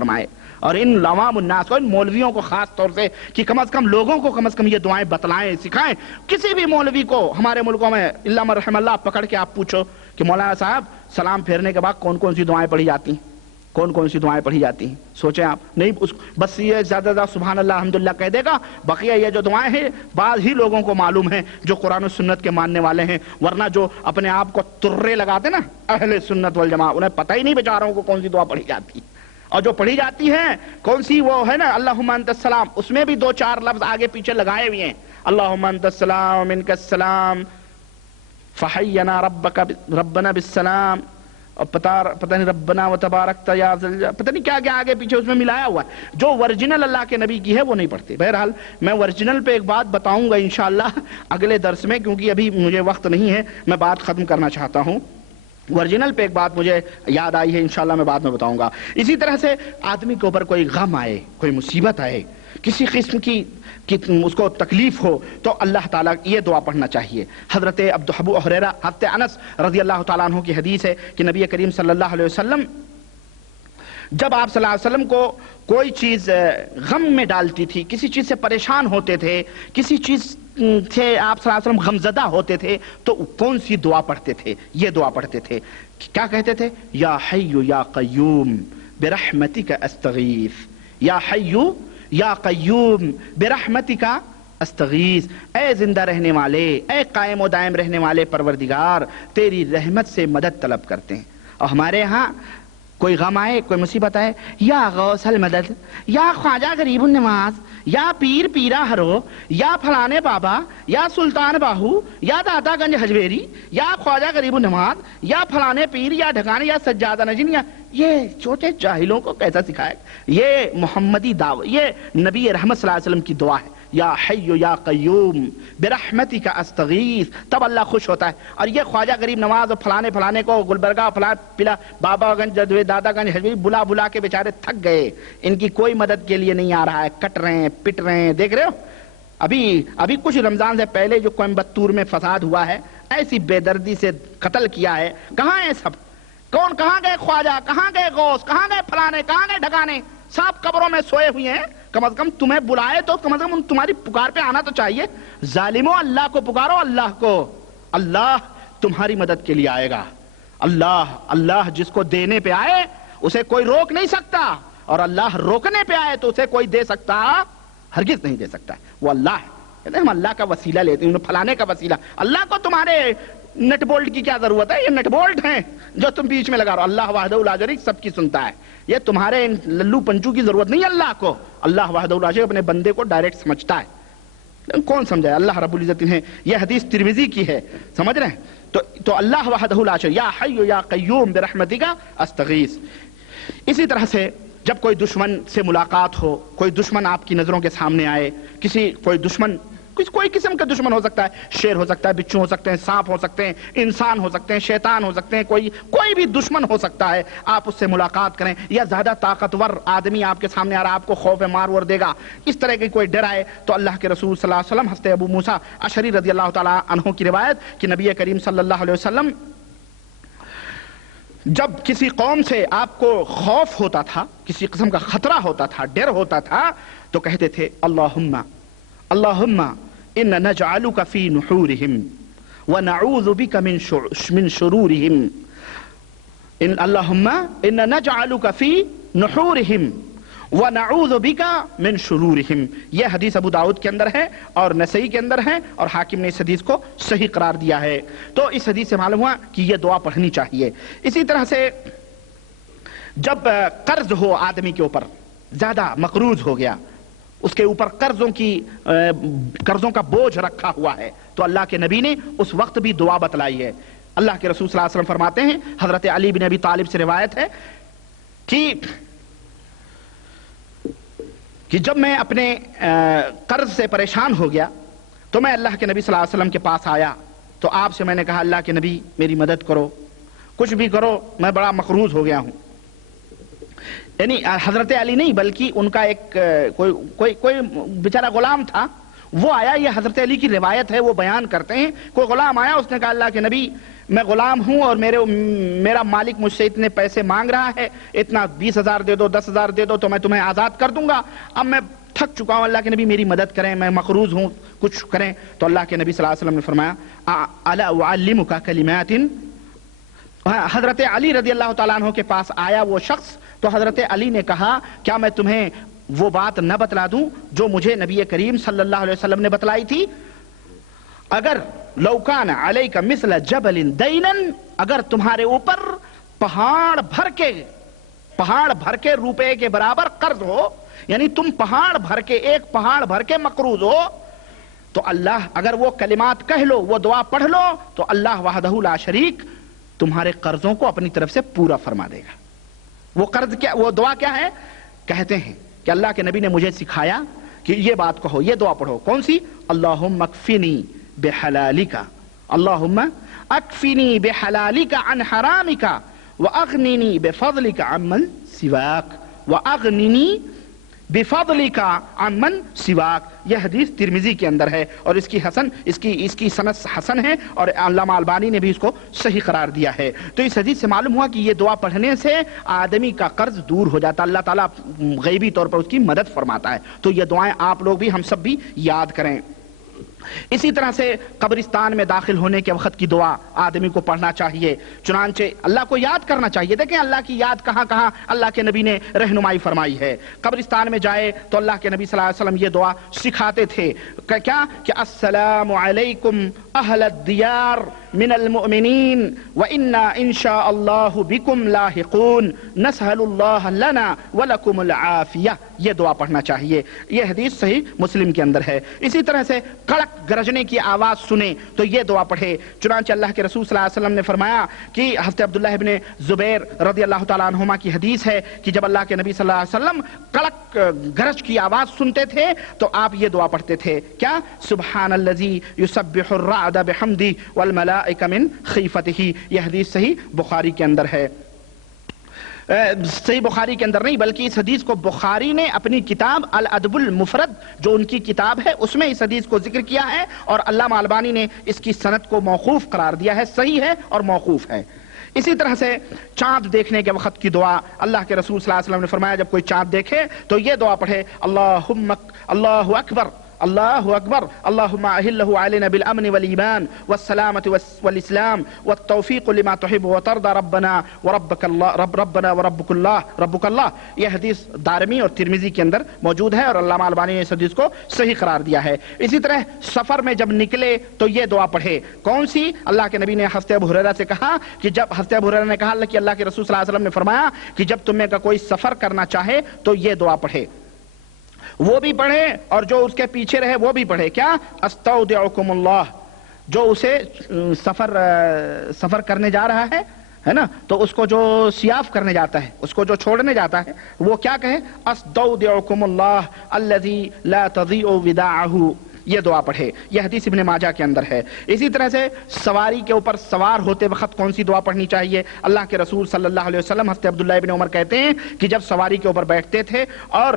فرمائے اور ان عوام الناس کو، ان مولویوں کو خاص طور سے کہ کم از کم لوگوں کو کم از کم یہ دعائیں بتلائیں، سکھائیں۔ کسی بھی مولوی کو ہمارے ملکوں میں الا من رحم اللہ پکڑ کے آپ پوچھو کہ مولانا صاحب سلام پھیرنے کے بعد کون کون سی دعائیں پڑھی جاتی ہیں، کون کون سی دعائیں پڑھی جاتی ہیں؟ سوچیں آپ، نہیں بس یہ زیادہ زیادہ سبحان اللہ الحمدللہ کہہ دے گا، بقیہ یہ جو دعائیں ہیں بعض ہی لوگوں کو معلوم ہیں جو قرآن و سنت کے ماننے والے ہیں، ورنہ جو اپنے آپ کو ترے لگاتے نا اہل سنت والجماعہ، انہیں پتہ ہی نہیں بیچاروں کو کون سی دعا پڑھی جاتی ہے۔ اور جو پڑھی جاتی ہے کون سی، وہ ہے نا اللہم انت السلام، اس میں بھی دو چار لفظ آگے پیچھے لگائے ہوئے ہیں، اللہم انت السلام منک السلام فحینا ربنا بالسلام، اور پتہ نہیں ربنا وتبارکت یا پتہ نہیں کیا کیا آگے پیچھے اس میں ملایا ہوا ہے۔ جو ورجنل اللہ کے نبی کی ہے وہ نہیں پڑھتے۔ بہرحال میں ورجنل پہ ایک بات بتاؤں گا انشاءاللہ اگلے درس میں، کیونکہ ابھی مجھے وقت نہیں ہے، میں بات ختم کرنا چاہتا ہوں۔ ورجنل پہ ایک بات مجھے یاد آئی ہے، انشاءاللہ میں بعد میں بتاؤں گا۔ اسی طرح سے آدمی کے اوپر کوئی غم آئے، کوئی مصیبت آئے، کسی قسم کی اس کو تکلیف ہو، تو اللہ تعالیٰ یہ دعا پڑھنا چاہیے۔ حضرت ابو ہریرہ، حضرت انس رضی اللہ تعالیٰ عنہ کی حدیث ہے کہ نبی کریم صلی اللہ علیہ وسلم جب آپ صلی اللہ علیہ وسلم کو کوئی چیز غم میں ڈالتی تھی، کسی چیز سے پریشان ہوتے تھے، کسی چیز سے آپ صلی اللہ علیہ وسلم غمزدہ ہوتے تھے، تو کون سی دعا پڑھتے تھے؟ یہ دعا پڑھتے تھے۔ کیا کہتے تھے؟ یا حی یا قیوم برحمتک استغیث، یا حی یا قیوم برحمتک استغیث، اے زندہ رہنے والے، اے قائم و دائم رہنے والے پروردگار، تیری رحمت سے مدد طلب کرتے ہیں۔ اور ہمارے ہاں کوئی غم آئے، کوئی مصیبت آئے، یا غوث المدد، یا خواجہ غریب النواز، یا پیر پیرا ہرو، یا فلانے بابا، یا سلطان باہو، یا دادا گنج حجویری، یا خواجہ غریب النواز، یا فلانے پیر، یا ڈھکانے، یا سجادہ نجین، یا یہ چھوٹے جاہلوں کو کیسا سکھائے؟ یہ محمدی دعوت، یہ نبی رحمت صلی اللہ علیہ وسلم کی دعا ہے، یا حی یا قیوم برحمتک استغیث، تب اللہ خوش ہوتا ہے۔ اور یہ خواجہ غریب نواز اور فلانے فلانے کو گلبرگہ فلاں پلا بابا گنج دادا گنج حجویری بلا بلا کے بیچارے تھک گئے، ان کی کوئی مدد کے لیے نہیں آ رہا ہے، کٹ رہے ہیں، پٹ رہے ہیں۔ دیکھ رہے ہو ابھی کچھ رمضان سے پہلے جو کوئمبتور میں فساد ہوا ہے، ایسی بے دردی سے قتل کیا ہے، کہاں ہیں سب؟ کون کہاں گئے خواجہ، کہاں گئے غوث، کہاں گئے فلانے، کہاں گئے ڈھکانے؟ سب قبروں میں سوئے ہوئے ہیں۔ کم از کم تمہیں بلائے تو کم از کم تمہاری پکار پہ آنا تو چاہیے۔ ظالموں، اللہ کو پکارو، اللہ کو، اللہ تمہاری مدد کے لیے آئے گا۔ اللہ جس کو دینے پہ آئے اسے کوئی روک نہیں سکتا، اور اللہ روکنے پہ آئے تو اسے کوئی دے سکتا ہرگز نہیں دے سکتا، وہ اللہ ہے۔ کہتے ہیں ہم اللہ کا وسیلہ لیتے ہیں، فلانے کا وسیلہ۔ اللہ کو تمہارے نٹ بولٹ کی کیا ضرورت ہے؟ یہ نٹ بولٹ ہیں جو تم بیچ میں لگا رہو۔ اللہ وحدہ لا شریک سب کی سنتا ہے، یہ تمہارے للو پنچو کی ضرورت نہیں ہے اللہ کو۔ اللہ وحدہ لا شریک اپنے بندے کو ڈائریکٹ سمجھتا ہے، کون سمجھائے؟ اللہ رب العزت نے، یہ حدیث ترمذی کی ہے، سمجھ رہے ہیں؟ تو اللہ وحدہ لا شریک، یا حی یا قیوم برحمتک استغیث۔ اسی طرح سے جب کوئی دشمن سے ملاقات ہو، کوئی دشمن آپ کی نظروں کے سامنے آئے، کوئی دشمن، کوئی قسم کا دشمن ہو سکتا ہے، شیر ہو سکتا ہے، بچھو ہو سکتے ہیں، سانپ ہو سکتے ہیں، انسان ہو سکتے ہیں، شیطان ہو سکتے ہیں، کوئی بھی دشمن ہو سکتا ہے، آپ اس سے ملاقات کریں، یا زیادہ طاقتور آدمی آپ کے سامنے آ رہا ہے، آپ کو خوف مارور دے گا، اس طرح کی کوئی ڈر آئے، تو اللہ کے رسول صلی اللہ علیہ وسلم، حضرت ابو موسیٰ اشعری رضی اللہ تعالیٰ عنہ کی روایت کہ نبی کریم صلی اللہ علیہ وسلم جب کسی قوم سے آپ کو خوف ہوتا تھا، کسی قسم کا خطرہ ہوتا تھا، ڈر ہوتا تھا، تو کہتے تھے اللہم ان نجعلک فی نحورہم ونعوذ بک من شرورہم، اللہم ان نجعلک فی نحورہم ونعوذ بک من شرورہم۔ یہ حدیث ابو داؤد کے اندر ہے اور نسائی کے اندر ہے، اور حاکم نے اس حدیث کو صحیح قرار دیا ہے۔ تو اس حدیث سے معلوم ہوا کہ یہ دعا پڑھنی چاہیے۔ اسی طرح سے جب قرض ہو آدمی کے اوپر، زیادہ مقروض ہو گیا، اس کے اوپر قرضوں کا بوجھ رکھا ہوا ہے، تو اللہ کے نبی نے اس وقت بھی دعا بتلائی ہے۔ اللہ کے رسول صلی اللہ علیہ وسلم فرماتے ہیں، حضرت علی بن ابی طالب سے روایت ہے کہ جب میں اپنے قرض سے پریشان ہو گیا تو میں اللہ کے نبی صلی اللہ علیہ وسلم کے پاس آیا، تو آپ سے میں نے کہا اللہ کے نبی میری مدد کرو، کچھ بھی کرو، میں بڑا مقروض ہو گیا ہوں۔ یعنی حضرت علی نہیں بلکہ ان کا ایک کوئی بیچارہ غلام تھا، وہ آیا، یہ حضرت علی کی روایت ہے، وہ بیان کرتے ہیں، کوئی غلام آیا، اس نے کہا اللہ کے نبی میں غلام ہوں اور میرا مالک مجھ سے اتنے پیسے مانگ رہا ہے، اتنا 20,000 دے دو، 10,000 دے دو تو میں تمہیں آزاد کر دوں گا، اب میں تھک چکا ہوں، اللہ کے نبی میری مدد کریں، میں مقروض ہوں، کچھ کریں۔ تو اللہ کے نبی صلی اللہ علیہ وسلم نے فرمایا الا اعلمک کلمات، حضرت علی رضی اللہ تعالیٰ عنہ کے پاس آیا وہ شخص، تو حضرت علی نے کہا کیا میں تمہیں وہ بات نہ بتلا دوں جو مجھے نبی کریم صلی اللہ علیہ وسلم نے بتلائی تھی؟ اگر لو کان علیک مثل جبل دینا، اگر تمہارے اوپر پہاڑ بھر کے روپے کے برابر قرض ہو، یعنی تم ایک پہاڑ بھر کے مقروض ہو، تو اللہ اگر وہ کلمات کہہ لو، وہ دعا پڑھ لو، تو اللہ وحدہ لا شریک تمہارے قرضوں کو اپنی طرف سے پورا فرما دے گا۔ وہ دعا کیا ہے؟ کہتے ہیں کہ اللہ کے نبی نے مجھے سکھایا کہ یہ بات کہو، یہ دعا پڑھو، کون سی؟ اللہم اکفنی بحلالک، اللہم اکفنی بحلالک عن حرامک واغننی بفضلک عمن سواک، واغننی بفضلک عمن سواک۔ یہ حدیث ترمذی کے اندر ہے اور اس کی سند حسن ہے، اور علامہ البانی نے بھی اس کو صحیح قرار دیا ہے۔ تو اس حدیث سے معلوم ہوا کہ یہ دعا پڑھنے سے آدمی کا قرض دور ہو جاتا، اللہ تعالیٰ غیبی طور پر اس کی مدد فرماتا ہے۔ تو یہ دعائیں آپ لوگ بھی، ہم سب بھی یاد کریں۔ اسی طرح سے قبرستان میں داخل ہونے کے وقت کی دعا آدمی کو پڑھنا چاہیے، چنانچہ اللہ کو یاد کرنا چاہیے۔ دیکھیں اللہ کی یاد کہاں کہاں اللہ کے نبی نے رہنمائی فرمائی ہے۔ قبرستان میں جائے تو اللہ کے نبی صلی اللہ علیہ وسلم یہ دعا سکھاتے تھے کیا کہ السلام علیکم اہل الدیار من المؤمنین وإنا انشاء اللہ بکم لاحقون نسأل اللہ لنا ولکم العافیہ، یہ دعا پڑھنا چاہیے۔ یہ حدیث صحیح مسلم کے اندر ہے۔ اسی طرح سے کڑک گرجنے کی آواز سنے تو یہ دعا پڑھے، چنانچہ اللہ کے رسول صلی اللہ علیہ وسلم نے فرمایا کہ حضرت عبداللہ ابن زبیر رضی اللہ تعالیٰ عنہما کی حدیث ہے کہ جب اللہ کے نبی صلی اللہ علیہ وسلم کڑک گرج کی آواز سنتے تھے تو آپ یہ دعا پڑھتے تھے، کیا؟ سبحان الذی یسبح الرعد بحمدہ والملائکہ من خیفتہ۔ یہ حدیث صحیح بخاری کے اندر ہے۔ صحیح بخاری کے اندر نہیں بلکہ اس حدیث کو بخاری نے اپنی کتاب الادب المفرد جو ان کی کتاب ہے اس میں اس حدیث کو ذکر کیا ہے، اور علامہ البانی نے اس کی سند کو موقوف قرار دیا ہے، صحیح ہے اور موقوف ہے۔ اسی طرح سے چاند دیکھنے کے وقت کی دعا، اللہ کے رسول صلی اللہ علیہ وسلم نے فرمایا جب کوئی چاند دیکھے تو یہ دعا پڑھے، اللہ اکبر اللہ اکبر اللہم اہلہ علینا بالامن والایمان والسلامت والاسلام والتوفیق لما تحب وترضى ربنا وربک اللہ۔ یہ حدیث دارمی اور ترمذی کے اندر موجود ہے اور علامہ البانی نے اس حدیث کو صحیح قرار دیا ہے۔ اسی طرح سفر میں جب نکلے تو یہ دعا پڑھے، کون سی؟ اللہ کے نبی نے حضرت ابو ہریرہ سے کہا کہ جب حضرت ابو ہریرہ نے کہا کہ اللہ کے رسول صلی اللہ علیہ وسلم نے فرمایا کہ جب تم میں کا کوئی سفر کرنا چاہے تو یہ دعا پڑھے، وہ بھی پڑھے اور جو اس کے پیچھے رہے وہ بھی پڑھے، کیا؟ استودعکم اللہ۔ جو اسے سفر کرنے جا رہا ہے نا، تو اس کو جو سیاف کرنے جاتا ہے، اس کو جو چھوڑنے جاتا ہے، وہ کیا کہے؟ استودعکم اللہ الذی لا تضیع وداعہ، یہ دعا پڑھے۔ یہ حدیث ابن ماجہ کے اندر ہے۔ اسی طرح سے سواری کے اوپر سوار ہوتے وقت کون سی دعا پڑھنی چاہیے؟ اللہ کے رسول صلی اللہ علیہ وسلم حضرت عبداللہ ابن عمر کہتے ہیں کہ جب سواری کے اوپر بیٹھتے تھے اور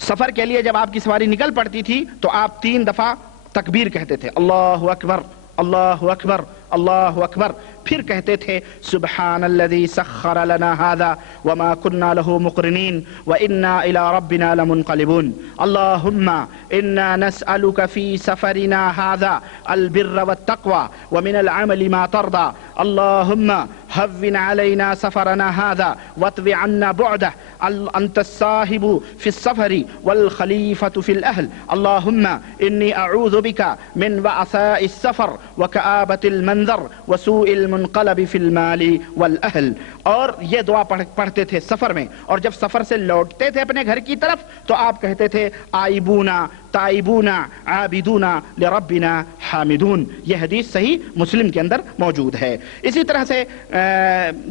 سفر کے لیے جب آپ کی سواری نکل پڑتی تھی تو آپ 3 دفعہ تکبیر کہتے تھے، اللہ اکبر اللہ اکبر اللہ اکبر، پھر کہتے تھے سبحان الذی سخر لنا هذا وما كنا له مقرنين وانا الى ربنا لمنقلبون، اللهم انا نسألك في سفرنا هذا البر والتقوى ومن العمل ما ترضى، اللهم هون علينا سفرنا هذا واطو عنا بعده، انت الصاحب في السفر والخليفة في الاهل، اللهم اني اعوذ بك من وعثاء السفر وكآبة المنظر وسوء المنقلب فی المال والاہل۔ اور یہ دعا پڑھتے تھے سفر میں، اور جب سفر سے لوٹتے تھے اپنے گھر کی طرف تو آپ کہتے تھے آئبونا تائبونا عابدونا لربنا حامدون۔ یہ حدیث صحیح مسلم کے اندر موجود ہے۔ اسی طرح سے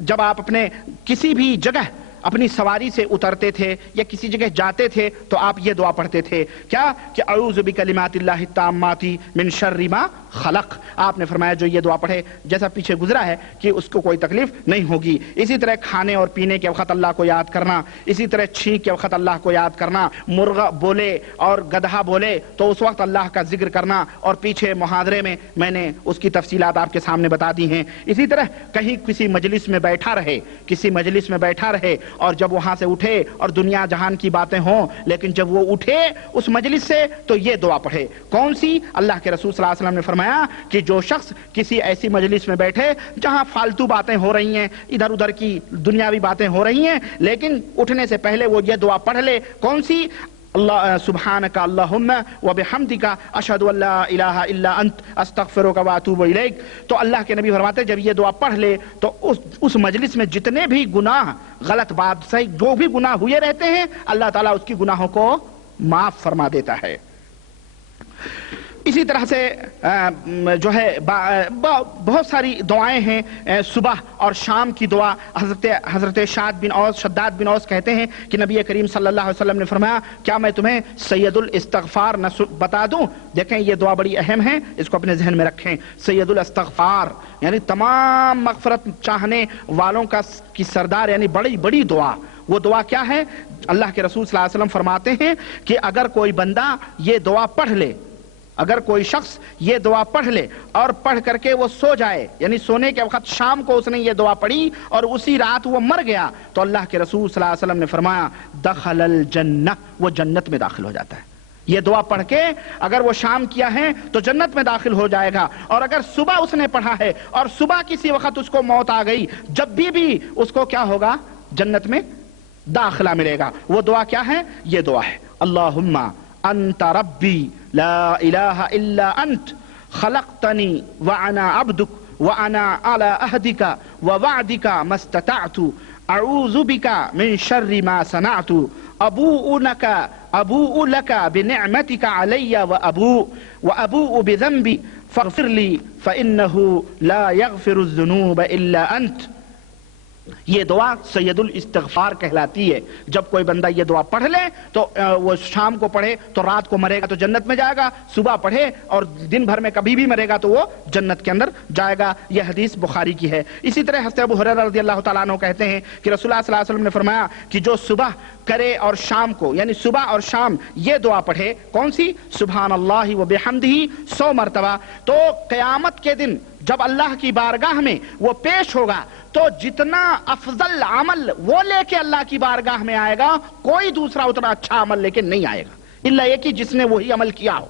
جب آپ اپنے کسی بھی جگہ اپنی سواری سے اترتے تھے یا کسی جگہ جاتے تھے تو آپ یہ دعا پڑھتے تھے، کیا کہ اعوذ بکلمات اللہ التامات من شر ما خلق. آپ نے فرمایا جو یہ دعا پڑھے، جیسا پیچھے گزرا ہے کہ اس کو کوئی تکلیف نہیں ہوگی. اسی طرح کھانے اور پینے کے وقت اللہ کو یاد کرنا، اسی طرح چھینک کے وقت اللہ کو یاد کرنا، مرغا بولے اور گدھا بولے تو اس وقت اللہ کا ذکر کرنا، اور پیچھے محاضرے میں میں نے اس کی تفصیلات آپ کے سامنے بتا دی ہیں. اسی طرح کہیں کسی مجلس میں بیٹھا رہے، کسی مجلس میں بیٹھا رہے اور جب وہاں سے اٹھے اور دنیا جہان کی باتیں ہوں، لیکن جب وہ اٹھے اس مجلس سے تو یہ دعا پڑھے. کون سی؟ اللہ کے رسول صلی اللہ علیہ وسلم نے فرمایا کہ جو شخص کسی ایسی مجلس میں بیٹھے جہاں فالتو باتیں ہو رہی ہیں، ادھر ادھر کی دنیاوی باتیں ہو رہی ہیں، لیکن اٹھنے سے پہلے وہ یہ دعا پڑھ لے. کون سی؟ اللہ سبحانک اللہم وبحمدک اشہد ان لا الہ الا انت استغفرک واتوب الیک. تو اللہ کے نبی فرماتے جب یہ دعا پڑھ لے تو اس مجلس میں جتنے بھی گناہ، غلط بات صحیح جو بھی گناہ ہوئے رہتے ہیں، اللہ تعالیٰ اس کی گناہوں کو معاف فرما دیتا ہے. اسی طرح سے جو ہے بہت ساری دعائیں ہیں. صبح اور شام کی دعا حضرت شداد بن اوس کہتے ہیں کہ نبی کریم صلی اللہ علیہ وسلم نے فرمایا کیا میں تمہیں سید الاستغفار بتا دوں؟ دیکھیں یہ دعا بڑی اہم ہے، اس کو اپنے ذہن میں رکھیں. سید الاستغفار یعنی تمام مغفرت چاہنے والوں کی سردار، یعنی بڑی بڑی دعا. وہ دعا کیا ہے؟ اللہ کے رسول صلی اللہ علیہ وسلم فرماتے ہیں کہ اگر کوئی بندہ یہ دعا پڑھ لے، اگر کوئی شخص یہ دعا پڑھ لے اور پڑھ کر کے وہ سو جائے، یعنی سونے کے وقت شام کو اس نے یہ دعا پڑھی اور اسی رات وہ مر گیا، تو اللہ کے رسول صلی اللہ علیہ وسلم نے فرمایا دخل الجنہ، وہ جنت میں داخل ہو جاتا ہے. یہ دعا پڑھ کے اگر وہ شام کیا ہے تو جنت میں داخل ہو جائے گا. اور اگر صبح اس نے پڑھا ہے اور صبح کسی وقت اس کو موت آ گئی، جب بھی اس کو کیا ہوگا؟ جنت میں داخلہ ملے گا. وہ دعا کیا ہے؟ یہ دعا ہے اللہم انت ربی لا الہ الا انت خلقتنی وانا عبدک وانا علی عہدک ووعدک ما استطعت اعوذ بک من شر ما صنعت ابوء لک بنعمتک علی وابوء بذنبی فاغفر لی فانہ لا یغفر الذنوب الا انت. یہ دعا سید الاستغفار کہلاتی ہے. جب کوئی بندہ یہ دعا پڑھ لے تو وہ شام کو پڑھے تو رات کو مرے گا تو جنت میں جائے گا، صبح پڑھے اور دن بھر میں کبھی بھی مرے گا تو وہ جنت کے اندر جائے گا. یہ حدیث بخاری کی ہے. اسی طرح حضرت ابو ہریرہ رضی اللہ تعالیٰ عنہ کہتے ہیں کہ رسول اللہ صلی اللہ علیہ وسلم نے فرمایا کہ جو صبح کرے اور شام کو، یعنی صبح اور شام یہ دعا پڑھے، کون سی؟ سبحان اللہ و بحمدہ 100 مرتبہ، تو قیامت کے دن جب اللہ کی بارگاہ میں وہ پیش ہوگا تو جتنا افضل عمل وہ لے کے اللہ کی بارگاہ میں آئے گا، کوئی دوسرا اتنا اچھا عمل لے کے نہیں آئے گا الا یہ کہ جس نے وہی عمل کیا ہو.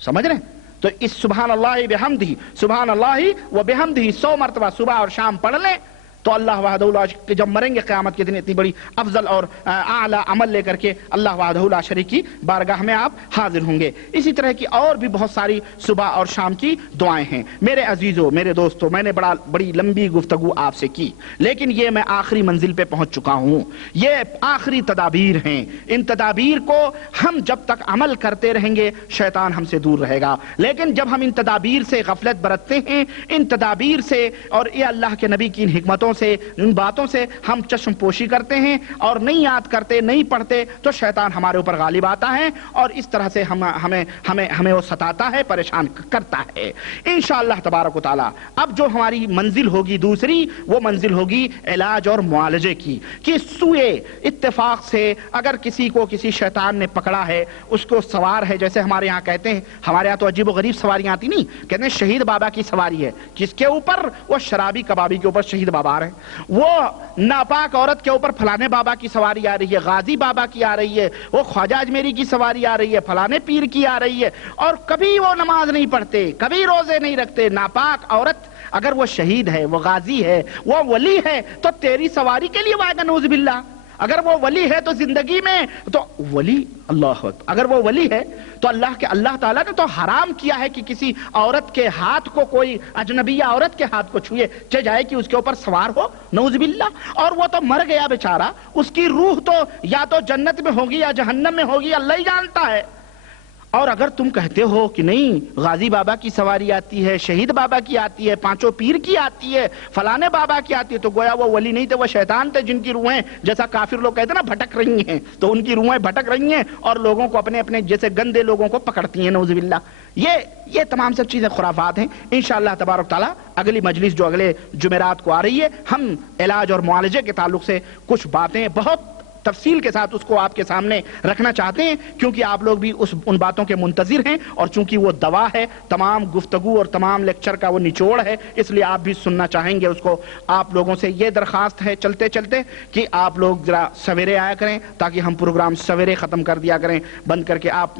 سمجھ رہے ہیں؟ تو اس سبحان اللہ بحمدہ، سبحان اللہ و بحمدہ 100 مرتبہ صبح اور شام پڑھ لیں تو اللہ وحدہ لا شریک کے جب مریں گے قیامت کے دن اتنی بڑی افضل اور اعلی عمل لے کر کے اللہ وحدہ لا شریک کی بارگاہ میں آپ حاضر ہوں گے. اسی طرح کی اور بھی بہت ساری صبح اور شام کی دعائیں ہیں. میرے عزیزوں، میرے دوستوں، میں نے بڑی لمبی گفتگو آپ سے کی، لیکن یہ میں آخری منزل پہ پہنچ چکا ہوں. یہ آخری تدابیر ہیں. ان تدابیر کو ہم جب تک عمل کرتے رہیں گے شیطان ہم سے دور رہے گا، لیکن جب ہم ان تدابیر سے غفلت برتتے ہیں، ان تدابیر سے اور یہ اللہ کے نبی کی ان حکمتوں سے، ان باتوں سے ہم چشم پوشی کرتے ہیں اور نہیں یاد کرتے، نہیں پڑھتے، تو شیطان ہمارے اوپر غالب آتا ہے اور اس طرح سے ہمیں وہ ستاتا ہے، پریشان کرتا ہے. انشاءاللہ تبارک و تعالی اب جو ہماری منزل ہوگی دوسری، وہ منزل ہوگی علاج اور معالجے کی، کہ سوئے اتفاق سے اگر کسی کو کسی شیطان نے پکڑا ہے، اس کو سوار ہے، جیسے ہمارے یہاں کہتے ہیں، ہمارے یہاں تو عجیب و غریب سواریاں آتی نہیں، کہتے ہیں شہید بابا کی سواری ہے. کس کے اوپر؟ وہ شرابی کبابی کے اوپر شہید بابا ہے. وہ ناپاک عورت کے اوپر فلانے بابا کی سواری آ رہی ہے، غازی بابا کی آ رہی ہے، وہ خواجہ اجمیری کی سواری آ رہی ہے، فلانے پیر کی آ رہی ہے، اور کبھی وہ نماز نہیں پڑھتے، کبھی روزے نہیں رکھتے. ناپاک عورت اگر وہ شہید ہے، وہ غازی ہے، وہ ولی ہے، تو تیری سواری کے لیے وعدہ نعوذ باللہ. اگر وہ ولی ہے تو زندگی میں تو ولی، اللہ اگر وہ ولی ہے تو اللہ تعالیٰ نے تو حرام کیا ہے کہ کسی عورت کے ہاتھ کو کوئی اجنبیہ عورت کے ہاتھ کو چھوئے جائے کہ اس کے اوپر سوار ہو، نعوذ باللہ. اور وہ تو مر گیا بیچارہ، اس کی روح تو یا تو جنت میں ہوگی یا جہنم میں ہوگی، اللہ ہی جانتا ہے. اور اگر تم کہتے ہو کہ نہیں غازی بابا کی سواری آتی ہے، شہید بابا کی آتی ہے، پانچوں پیر کی آتی ہے، فلانے بابا کی آتی ہے، تو گویا وہ ولی نہیں تھے، وہ شیطان تھے جن کی روحیں جیسا کافر لوگ کہتے ہیں نا بھٹک رہی ہیں، تو ان کی روحیں بھٹک رہی ہیں اور لوگوں کو اپنے اپنے جیسے گندے لوگوں کو پکڑتی ہیں، نعوذ باللہ۔ یہ تمام سب چیزیں خرافات ہیں۔ انشاءاللہ تبارک تعالیٰ اگلی مجلس جو اگلے جمعرات کو آ رہی ہے، ہم علاج اور معالجے کے تعلق سے کچھ باتیں بہت تفصیل کے ساتھ اس کو آپ کے سامنے رکھنا چاہتے ہیں، کیونکہ آپ لوگ بھی ان باتوں کے منتظر ہیں، اور چونکہ وہ دوا ہے، تمام گفتگو اور تمام لیکچر کا وہ نچوڑ ہے، اس لیے آپ بھی سننا چاہیں گے اس کو۔ آپ لوگوں سے یہ درخواست ہے چلتے چلتے کہ آپ لوگ ذرا سویرے آیا کریں، تاکہ ہم پروگرام سویرے ختم کر دیا کریں، بند کر کے آپ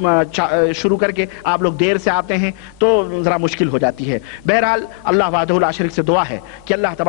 شروع کر کے آپ لوگ دیر سے آتے ہیں تو ذرا مشکل ہو جاتی ہے۔ بہرحال اللہ وحدہ لا شریک سے دعا ہے کہ اللہ تبارک